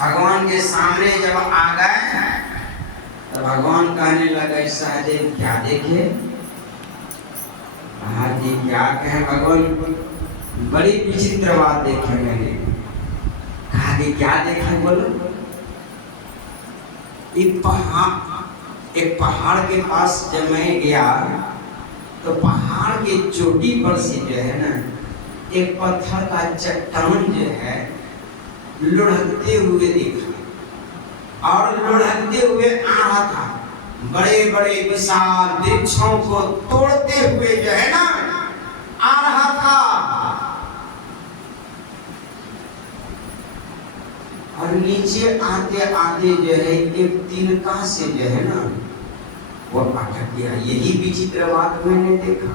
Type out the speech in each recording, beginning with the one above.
भगवान के सामने जब आ गए तो भगवान कहने लगे सहदेव क्या देखे? जी क्या कहें भगवान, बड़ी विचित्र बात देखे मैंने। कहा कि क्या देखे बोलो? एक पहाड़ के पास जब मैं गया तो पहाड़ के चोटी पर से जो है ना एक पत्थर का चट्टान जो है लुढ़कते हुए देखा और लुढ़कते हुए आ रहा था। बड़े बड़े विशाल वृक्षों को तोड़ते हुए जो है ना आ रहा था और नीचे आते आते जो है एक तिनका से जो है ना वो अटक गया। यही विचित्र बात मैंने देखा।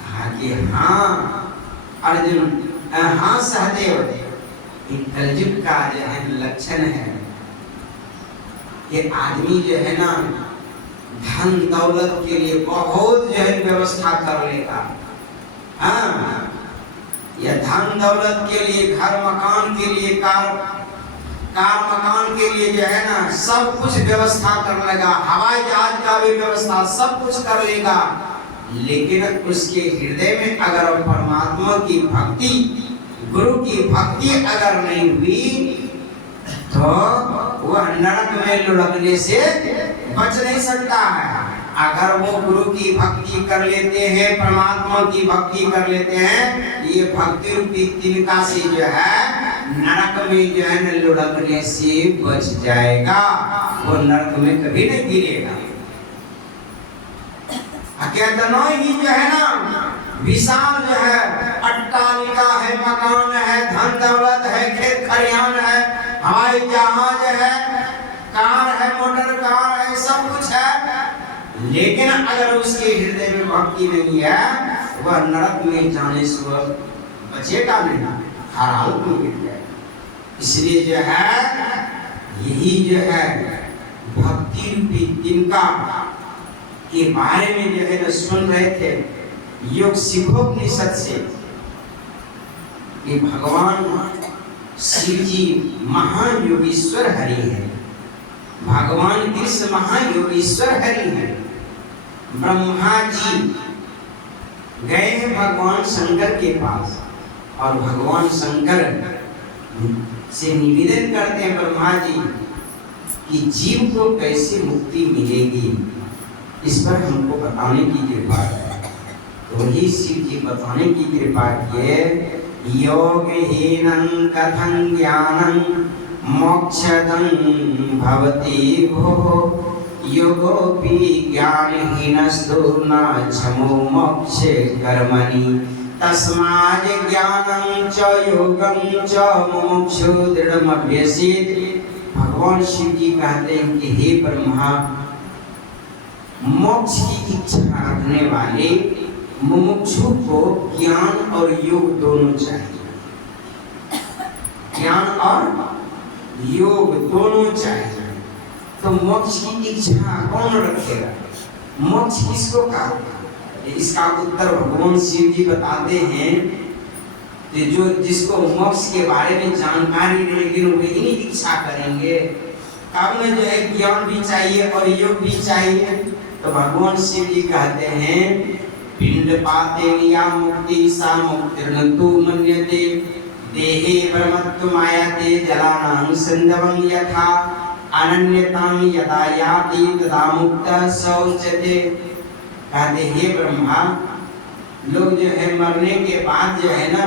कहा कि हाँ अर्जुन, हाँ सहदेव, कलयुग का जो है लक्षण है ये आदमी जो है ना धन दौलत के लिए बहुत जो है व्यवस्था कर लेगा। हाँ, या धन दौलत के लिए, घर मकान के लिए, कार मकान के लिए जो है ना सब कुछ व्यवस्था कर लेगा, हवाई जहाज का भी व्यवस्था सब कुछ कर लेगा। लेकिन उसके हृदय में अगर परमात्मा की भक्ति, गुरु की भक्ति अगर नहीं हुई तो वह नरक में लुढ़कने से बच नहीं सकता है। अगर वो गुरु की भक्ति कर लेते हैं, परमात्मा की भक्ति कर लेते हैं, ये भक्ति रूपी तिनका से जो है नरक में जो है न लुढ़कने से बच जाएगा। वो नरक में कभी नहीं गिरेगा। कहता ही जो है ना विशाल जो है अट्टालिका है, मकान है, धन दौलत है, खेत खलिहान है, हवाई जहाज है, कार है, मोटर कार है, सब कुछ है, लेकिन अगर उसके हृदय में भक्ति नहीं है वह नरक में जाने से बचेगा नहीं, हर हाल में गिर जाएगा। इसलिए जो है यही जो है भक्ति रूपी तिनका के बारे में जो है ना सुन रहे थे योग शिखोपनिषद से कि भगवान शिव जी महान योगीश्वर हरि है, भगवान कृष्ण महान योगीश्वर हरि है। ब्रह्मा जी गए हैं भगवान शंकर के पास और भगवान शंकर से निवेदन करते हैं ब्रह्मा जी कि जीव को कैसे मुक्ति मिलेगी, इस पर हमको बताने की कृपा है। तो ही शिव जी बताने की कृपा किए। योगहीनं कथं ज्ञानं मोक्षदं भवति भोः, योगोऽपि ज्ञानहीनस्तु न क्षमो मोक्षे कर्मणि, तस्माद् ज्ञानं च योगं च मुमुक्षु दृढ़मभ्यसेत्। भगवान शिव जी कहते हैं कि हे ब्रह्मा, मोक्ष की इच्छा रखने वाले मुमुक्षु को ज्ञान और योग दोनों चाहिए। ज्ञान और योग दोनों चाहिए। तो मोक्ष की इच्छा कौन रखेगा? मोक्ष किसको कहा? इसका उत्तर भगवान शिव जी बताते हैं कि जो जिसको मोक्ष के बारे में जानकारी नहीं, लेकिन वे ही इच्छा करेंगे, तब में जो है ज्ञान भी चाहिए और योग भी चाहिए। तो भगवान शिव जी कहते हैं पिंडपाते या मुक्ति सा मुक्तिर्नतु मन्यते, देहे ब्रह्मत्व मायाते जलानां सिंधवं यथा, अनन्यतां यदा याति तदा मुक्तः स उच्यते। कहते हे ब्रह्मा, लोग जो है मरने के बाद जो है ना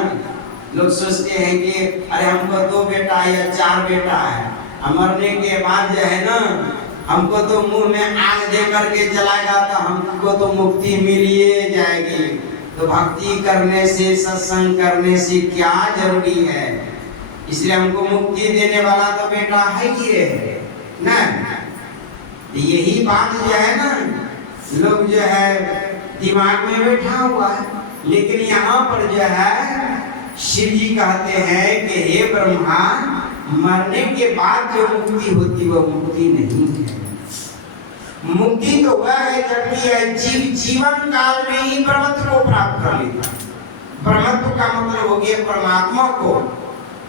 लोग सोचते हैं कि अरे हमको 2 बेटा या 4 बेटा है, मरने के बाद जो है ना हमको तो मुंह में आग दे करके जलाएगा तो हमको तो मुक्ति मिल ही जाएगी। तो भक्ति करने से, सत्संग करने से क्या जरूरी है? इसलिए हमको मुक्ति देने वाला तो बेटा है ही है ना। यही बात जो है ना लोग जो है दिमाग में बैठा हुआ है। लेकिन यहाँ पर जो है शिव जी कहते हैं कि हे ब्रह्मा, मरने के बाद जो मुक्ति होती वह मुक्ति नहीं है। मुक्ति तो वह है जब भी जीव जीवन काल में ही ब्रह्मत्व को प्राप्त कर लेता। ब्रह्मत्व का मतलब हो गया परमात्मा को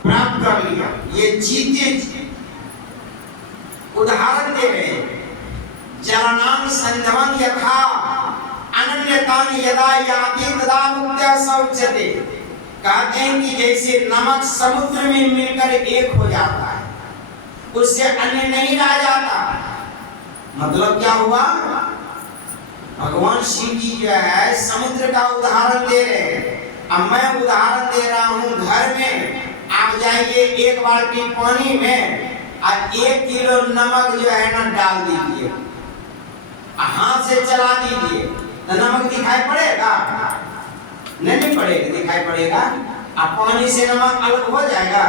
प्राप्त कर लिया। ये जीते उदाहरण दे रहे हैं। जलनां संधवं यथा अनन्यतान यदा याति तदा मुक्त्या सौच्यते। कहते हैं कि जैसे नमक समुद्र में मिलकर एक हो जाता है, उससे अन्य नहीं रह जाता। मतलब क्या हुआ? भगवान शिव जी जो है समुद्र का उदाहरण दे रहे हैं। अब मैं उदाहरण दे रहा हूँ, घर में आप जाइए एक बाल्टी पानी में और 1 किलो नमक जो है ना डाल दीजिए, हाथ से चला दीजिए, तो नमक दिखाई पड़ेगा? नहीं पड़ेगा। दिखाई पड़ेगा? अब पानी से नमक अलग हो जाएगा?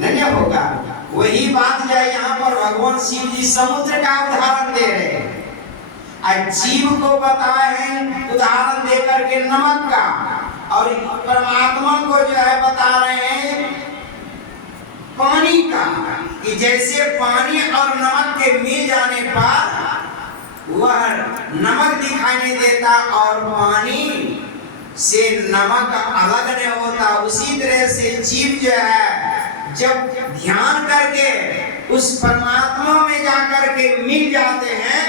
नहीं होगा। वही बात जो है यहाँ पर भगवान शिव जी समुद्र का उदाहरण दे रहे हैं और जीव को बताए हैं उदाहरण देकर के नमक का, और परमात्मा को जो है बता रहे हैं पानी का, कि जैसे पानी और नमक के मिल जाने पर वह नमक दिखाई नहीं देता और पानी से नमक अलग नहीं होता। उसी तरह से जीव जो है जब ध्यान करके उस परमात्मा में जाकर के मिल जाते हैं,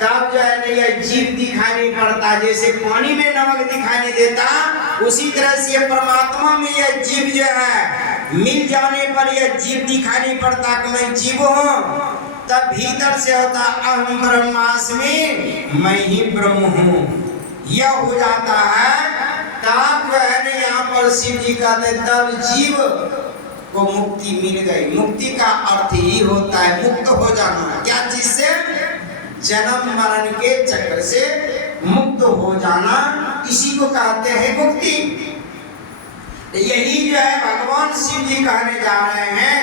तब जो है ना यह जीव दिखाई नहीं पड़ता। जैसे पानी में नमक दिखाई नहीं देता, उसी तरह से परमात्मा में यह जीव जो है मिल जाने पर यह जीव दिखाई नहीं पड़ता कि मैं जीव हूँ। तब भीतर से होता अहम ब्रह्मास्मि, मैं ही ब्रह्म हूँ, यह हो जाता है। तब जो है ना यहाँ पर शिव जी कहते तब जीव को मुक्ति मिल गई। मुक्ति का अर्थ ही होता है मुक्त हो जाना। क्या चीज से? जन्म मरण के चक्र से मुक्त हो जाना, इसी को कहते हैं मुक्ति। यही जो है भगवान शिव जी कहने जा रहे हैं।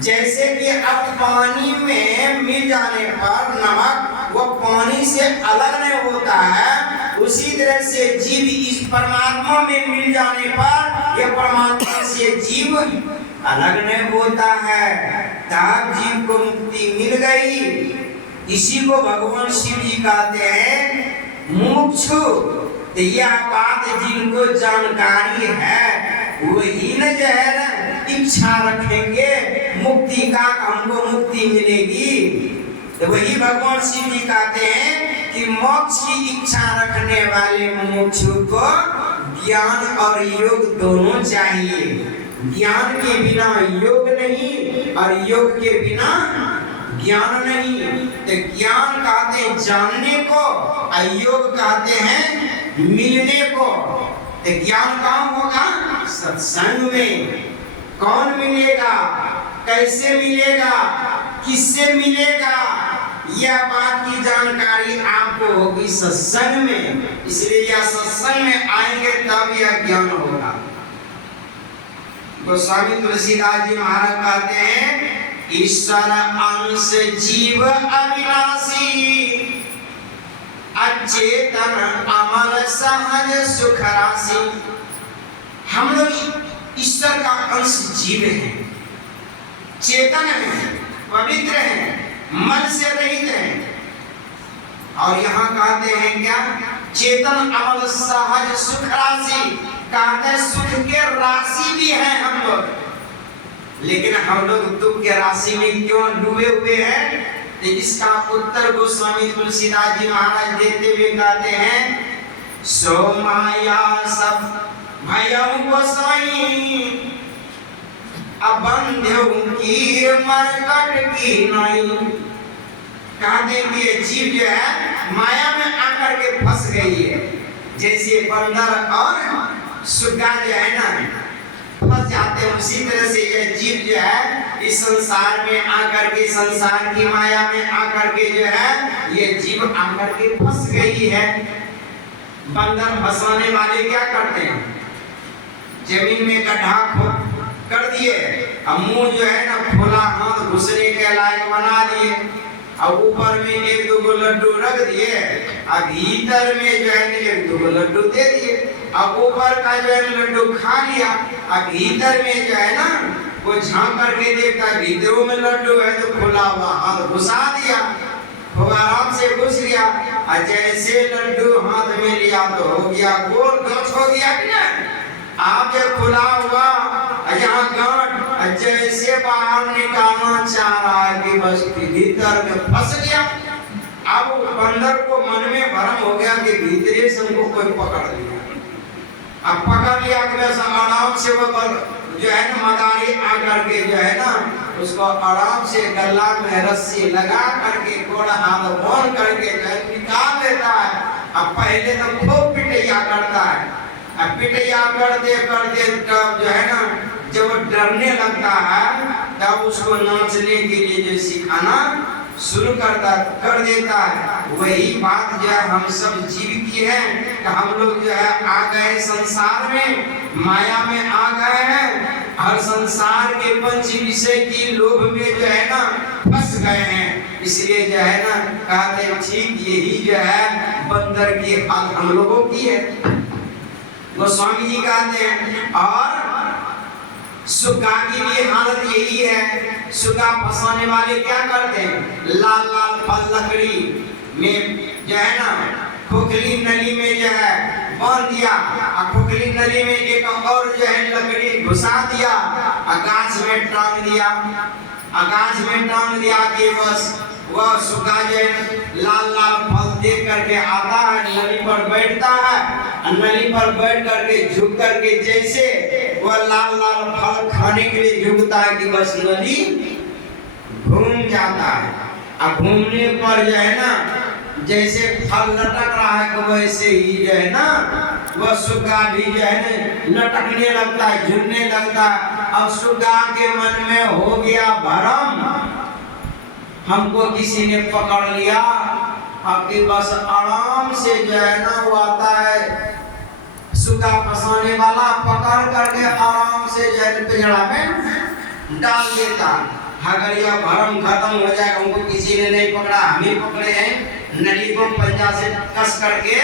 जैसे कि अब पानी में मिल जाने पर नमक वो पानी से अलग नहीं होता है, उसी तरह से जीव इस परमात्मा में मिल जाने पर यह परमात्मा से जीव अलग नहीं होता है। तब जीव को मुक्ति मिल गई। इसी को भगवान शिव जी कहते हैं मुमुक्षु। तो यह बात जिनको जानकारी है वही न जो है ना इच्छा रखेंगे मुक्ति का, हमको मुक्ति मिलेगी। तो वही भगवान शिव जी कहते हैं कि मोक्ष की इच्छा रखने वाले मुमुक्षु को ज्ञान और योग दोनों चाहिए। ज्ञान के बिना योग नहीं और योग के बिना ज्ञान नहीं। तो ज्ञान कहते हैं जानने को और योग कहते हैं मिलने को। तो ज्ञान कहाँ होगा? सत्संग में। कौन मिलेगा, कैसे मिलेगा, किससे मिलेगा, यह बात की जानकारी आपको होगी सत्संग में। इसलिए यह सत्संग में आएंगे तब यह ज्ञान होगा। गोस्वामी तुलसीदास जी महाराज कहते हैं ईश्वर अंश जीव अविनाशी, अचेतन अमर सहज सुख राशि। हम लोग ईश्वर का अंश जीव हैं, चेतन हैं, पवित्र हैं, मन से रहित हैं। और यहाँ कहते हैं क्या? चेतन अमर सहज सुख राशि। कहते हैं सुख के राशि भी हैं हम लोग, लेकिन हम लोग दुख के राशि में क्यों डूबे हुए हैं? तो इसका उत्तर गोस्वामी तुलसीदास जी महाराज देते हुए कहते हैं सो माया सब भयं गोसाई, अबंध्यों की मरकट की नाई। कहते हैं कि जीव जो है माया में आकर के फंस गई है। जैसे बंदर और सुग्गा जो है ना फंस जाते हैं, उसी तरह से यह जीव जो है इस संसार में आकर के, संसार की माया में आकर के जो है ये जीव आकर के फंस गई है। बंदर फंसाने वाले क्या करते हैं? जमीन में गड्ढा कर दिए, अब मुंह जो है ना खोला हाथ घुसने के लायक बना दिए, अब ऊपर में 1-2 लड्डू रख दिए, अब भीतर में जो है 1-2 लड्डू दे दिए। अब ऊपर का जो है लड्डू खा लिया, अब भीतर में जो है ना वो झांक करके देखता है भीतरों में लड्डू है, तो खुला हुआ हाथ घुसा दिया, वो आराम से घुस गया। और जैसे लड्डू हाथ में लिया तो हो गया गोल, गच हो गया कि नहीं? आप जो खुला हुआ यहाँ गांठ जैसे बाहर निकालना चाह रहा है कि बस भीतर में फंस गया। अब बंदर को मन में भ्रम हो गया कि भीतरे से उनको कोई पकड़ लिया। अब पकड़ लिया कि बस आराम से वो जो है ना मदारी आकर के जो है ना उसको आराम से गला में रस्सी लगा करके घोड़ा हाथ बांध करके जो है निकाल देता है। अब पहले तो खूब पिटैया करता है। अब पिटैया करते करते तब जो है ना जब वो डरने लगता है तब उसको नाचने के लिए जो सिखाना शुरू कर देता है। वही बात जो है हम सब जीव की है कि हम लोग जो है आ गए संसार में, माया में आ गए हैं। हर संसार के पंच विषय की लोभ में जो है ना फंस गए हैं। इसलिए जो है ना कहते हैं ठीक यही जो है बंदर की हालत हम लोगों की है। गोस्वामी जी कहते हैं और सुगा की भी हालत यही है। सुगा फंसाने वाले क्या करते हैं, लाल लाल फल लकड़ी में जो है ना खोखली नली में जो है बांध दिया, खोखली नली में एक और जो है लकड़ी घुसा दिया, गाछ में टांग दिया। गाछ में टांग दिया कि बस वह सुगा जो लाल लाल फल देख करके आता है, नली पर बैठता है, नली पर बैठ करके झुक करके जैसे वह लाल लाल फल खाने के लिए झुकता है कि बस नली घूम जाता है। अब घूमने पर जो है ना जैसे फल लटक रहा है वैसे ही जो है ना वह सुगा भी जो है ना लटकने लगता है, झूलने लगता है। अब सुगा के मन में हो गया भरम, हमको किसी ने पकड़ लिया। आपके बस आराम से जो है ना वो आता है सुगा फंसाने वाला, पकड़ करके आराम से जो है पिंजरा में डाल देता। अगर यह भरम खत्म हो जाएगा, उनको किसी ने नहीं पकड़ा, हम ही पकड़े हैं, नली को पंजा से कस करके,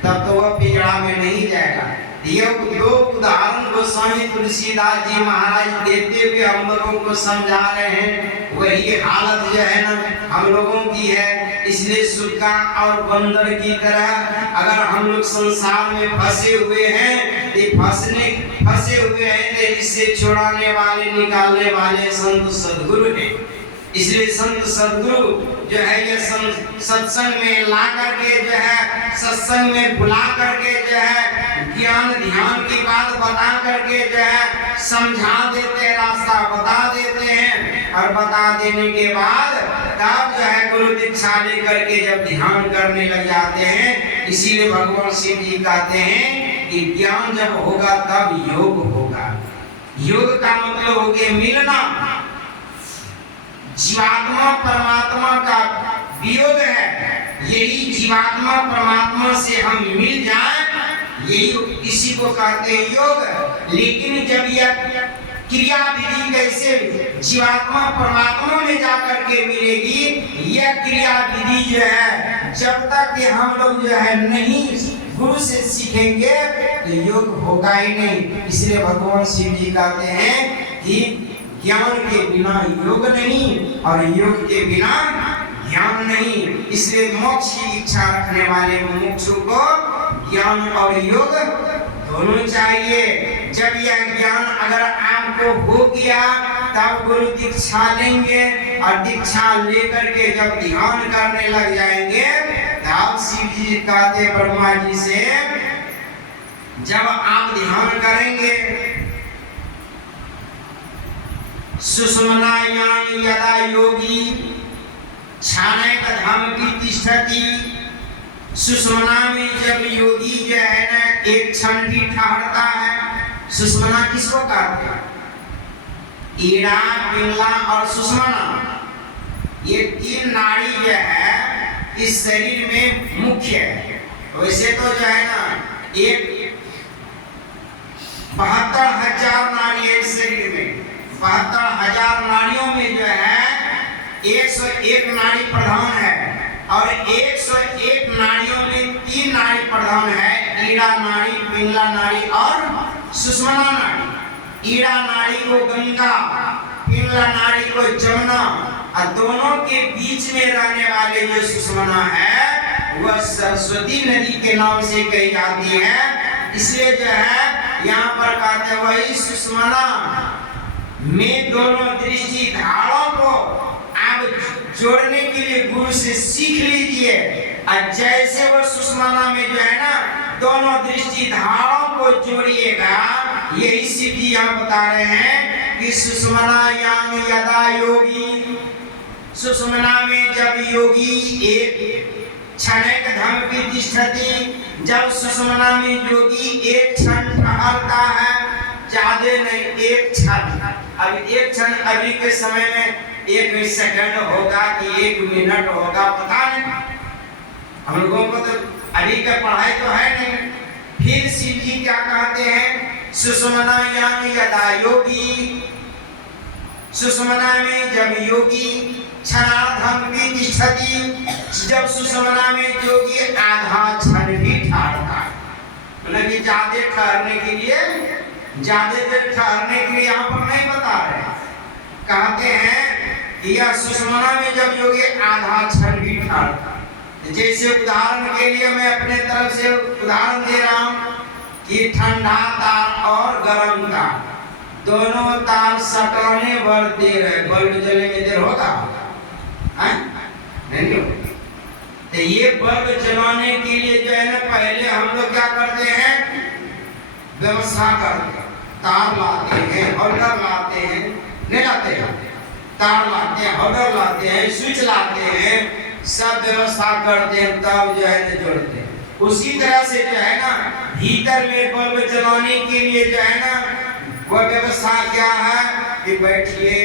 तब तो वह पिंजरा में नहीं जाएगा। ये दो उदाहरण गोस्वामी तुलसीदास जी महाराज देते हुए हम लोगों को समझा रहे हैं। वही हालत जो है ना हम लोगों की है। इसलिए सुगा और बंदर की तरह अगर हम लोग संसार में फंसे हुए हैं, फंसे हुए हैं तो इससे छुड़ाने वाले निकालने वाले संत सद्गुरु हैं। इसलिए संत सद्गुरु जो है ये सत्संग में ला करके जो है सत्संग में बुला करके जो है ज्ञान ध्यान की बात बता करके जो है समझा देते हैं, रास्ता बता देते हैं। और बता देने के बाद तब जो है गुरु दीक्षा लेकर के जब ध्यान करने लग जाते हैं। इसीलिए भगवान शिव जी कहते हैं कि ज्ञान जब होगा तब योग होगा। योग का मतलब हो गया मिलना। जीवात्मा परमात्मा का वियोग है। यही जीवात्मा परमात्मा से हम मिल जाए, यही इसी को कहते हैं योग। लेकिन जब यह क्रिया विधि कैसे जीवात्मा परमात्मा में जाकर के मिलेगी, यह क्रिया विधि जो है जब तक कि हम लोग जो है नहीं गुरु से सीखेंगे तो योग होगा ही नहीं। इसलिए भगवान शिव जी कहते हैं कि ज्ञान के बिना योग नहीं और योग के बिना ज्ञान नहीं। इसलिए मोक्ष की इच्छा रखने वाले मुमुक्षु को ज्ञान और योग दोनों चाहिए। जब यह ज्ञान अगर आपको हो गया तब गुरु दीक्षा लेंगे और दीक्षा लेकर के जब ध्यान करने लग जाएंगे तब शिव जी कहते ब्रह्मा जी से, जब आप ध्यान करेंगे सुषुम्नायाम यदा योगी छानैकधामपि तिष्ठति। सुषुम्ना में जब योगी जो है ना एक क्षण भी ठहरता है। सुषुम्ना किसको कहते हैं? ईड़ा, पिंगला और सुषुम्ना, ये तीन नाड़ी जो है इस शरीर में मुख्य है। वैसे तो जो है ना एक 72,000 नाड़ी है इस शरीर में। 72,000 नाड़ियों में जो है 101 नाड़ी प्रधान है और 101 नाड़ियों में 3 नाड़ी प्रधान है, ईड़ा नाड़ी, पिंगला नाड़ी और सुषुम्ना नाड़ी। ईड़ा नाड़ी को गंगा, पिंगला नाड़ी को जमुना और दोनों के बीच में रहने वाले जो सुषुम्ना है वह सरस्वती नदी के नाम से कही जाती है। इसलिए जो है यहाँ पर कहते हैं वही सुषुम्ना में दोनों दृष्टि धारों को आप जोड़ने के लिए गुरु से सीख लीजिए। और जैसे वो सुषुम्ना में जो है ना दोनों दृष्टि धारों को जोड़िएगा, यही सिद्ध यहाँ बता रहे हैं कि सुषुम्नायां यदा योगी, सुषुम्ना में जब योगी एक क्षणिक धम्मपि तिष्ठति, जब सुषुम्ना में योगी एक क्षण ठहरता है, ज्यादा नहीं, एक क्षण। अब एक क्षण अभी के समय में 1 सेकंड होगा कि 1 मिनट होगा पता नहीं, हम लोगों को तो अभी का पढ़ाई तो है नहीं। फिर शिव जी क्या कहते हैं, सुषुम्नायां यदा योगी, सुषुम्ना में जब योगी क्षणार्धं तिष्ठति, जब सुषुम्ना में योगी आधा क्षण भी ठहरता है, मतलब कि ज्यादा ठहरने के लिए, ज्यादा देर ठहरने के लिए यहाँ पर नहीं बता रहे, कहते हैं कि यह सुषुम्ना में जब योगी आधा क्षण भी ठहरता है। जैसे उदाहरण के लिए मैं अपने तरफ से उदाहरण दे रहा हूँ कि ठंडा तार और गर्म तार दोनों तार सटाने भर देर है, बल्ब जलने में देर होगा नहीं? तो ये बल्ब जलाने के लिए जो है ना पहले हम लोग क्या करते हैं, व्यवस्था करते हैं, तार लाते हैं, होल्डर लाते हैं, नहीं लाते हैं, तार लाते हैं, होल्डर लाते हैं, स्विच लाते हैं, सब व्यवस्था करते हैं, तब जो है ना जोड़ते हैं। उसी तरह से जो है ना भीतर में बल्ब जलाने के लिए जो है ना वह व्यवस्था क्या है कि बैठिए,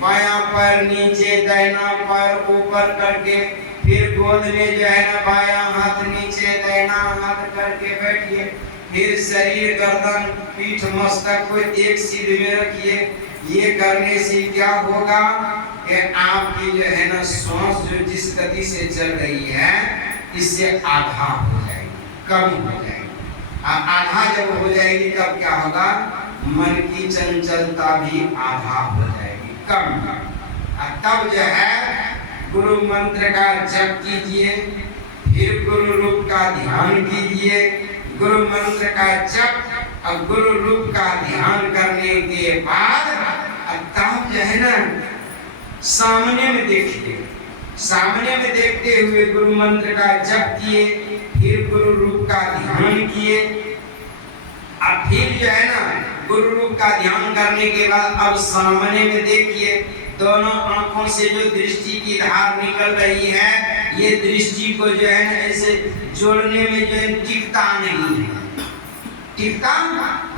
बायां पैर नीचे, दाहिना पैर ऊपर करके, फिर गोद में जो है ना बायां हाथ नीचे, दाहिना हाथ करके बैठिए, फिर शरीर गर्दन पीठ मस्तक को एक सीध में रखिए। ये करने से क्या होगा कि आपकी जो है ना सांस जो जिस गति से चल रही है इससे आधा हो जाएगी, कम हो जाएगी। आधा जब हो जाएगी तब क्या होगा, मन की चंचलता भी आधा हो जाएगी, कम। तब जो है गुरु मंत्र का जप कीजिए, फिर गुरु रूप का ध्यान कीजिए। गुरु मंत्र का जप और गुरु रूप का ध्यान करने के बाद तब जो है ना सामने में देखिए, सामने में देखते हुए गुरु मंत्र का जप किए, फिर गुरु रूप का ध्यान किए। अब फिर जो है ना गुरु रूप का ध्यान करने के बाद अब सामने में देखिए, दोनों आंखों से जो दृष्टि की धार निकल रही है, ये दृष्टि को जो है ना ऐसे जोड़ने में जो है टिकता नहीं है, टिकता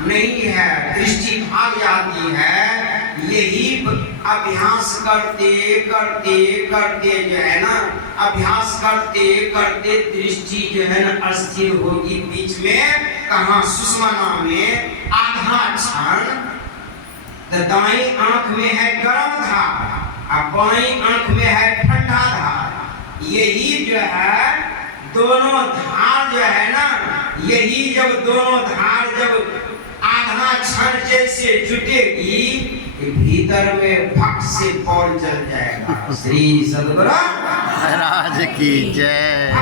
नहीं है, दृष्टि भाग जाती है। यही अभ्यास करते करते करते जो है ना, अभ्यास करते करते दृष्टि जो है ना अस्थिर होगी। बीच में कहाँ, सुषुम्ना में आधा क्षण दाईं आंख में है गर्म धार और बाईं आंख में है ठंडा धार। यही जो है दोनों धार जो है ना, यही जब दोनों धार जब आधा क्षण जैसे जुटेगी, भीतर में भक्त से पौल चल जाएगा। श्री सद्गुरु महाराज की जय।